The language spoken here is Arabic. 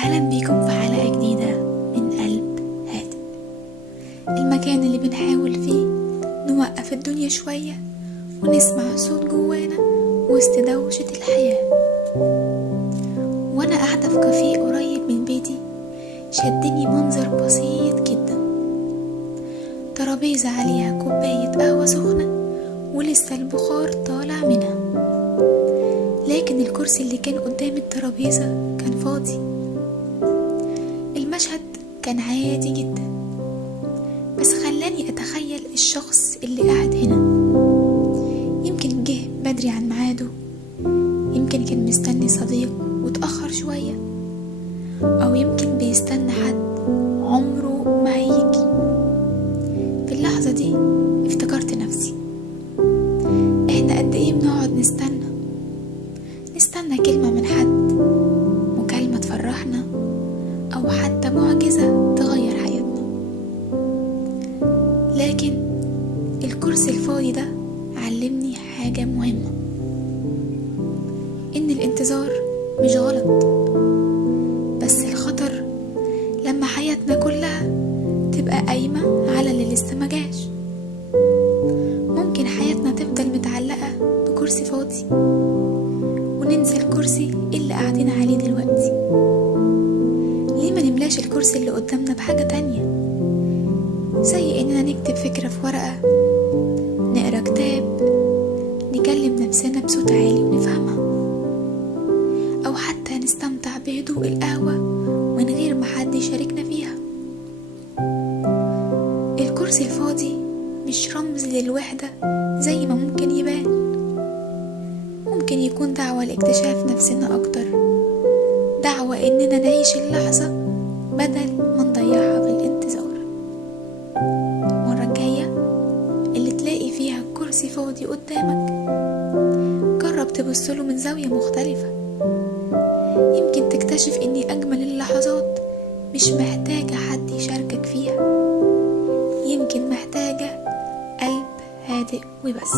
أهلا بيكم في حلقة جديدة من قلب هادئ، المكان اللي بنحاول فيه نوقف الدنيا شوية ونسمع صوت جوانا وسط دوشة الحياة. وأنا قاعدة في كافيه قريب من بيتي شدني منظر بسيط جدا، ترابيزة عليها كوباية قهوة سخنة ولسه البخار طالع منها، لكن الكرسي اللي كان قدام الترابيزة كان فاضي. المشهد كان عادي جدا، بس خلاني أتخيل الشخص اللي قاعد هنا. يمكن جه بدري عن ميعاده، يمكن كان مستني صديق وتأخر شوية، أو يمكن بيستنى حد عمره ما هيجي. في اللحظة دي افتكرت نفسي، احنا قد ايه بنقعد نستنى كلمة من حد، مكالمة تفرحنا، أو حتى معجزة تغير حياتنا. لكن الكرسي الفاضي ده علمني حاجة مهمة، إن الانتظار مش غلط، بس الخطر لما حياتنا كلها تبقى قايمة على اللي لسه مجاش. ممكن حياتنا تفضل متعلقة بكرسي فاضي وننسى الكرسي اللي قاعدين عليه دلوقتي. ليه ما نملاش الكرسي اللي قدامنا بحاجة تانية، زي اننا نكتب فكرة في ورقة، نقرأ كتاب، نكلم نفسنا بصوت عالي ونفهمها، او حتى نستمتع بهدوء القهوة من غير ما حد يشاركنا فيها. الكرسي الفاضي مش رمز للوحدة زي ما ممكن يبان، ممكن يكون دعوة لاكتشاف نفسنا أكتر، دعوة إننا نعيش اللحظة بدل ما نضيعها في الانتظار. المرة الجاية اللي تلاقي فيها كرسي فاضي قدامك، جرب تبصله من زاوية مختلفة، يمكن تكتشف إن أجمل اللحظات مش محتاجة حد يشاركك فيها، يمكن محتاجة قلب هادئ وبس.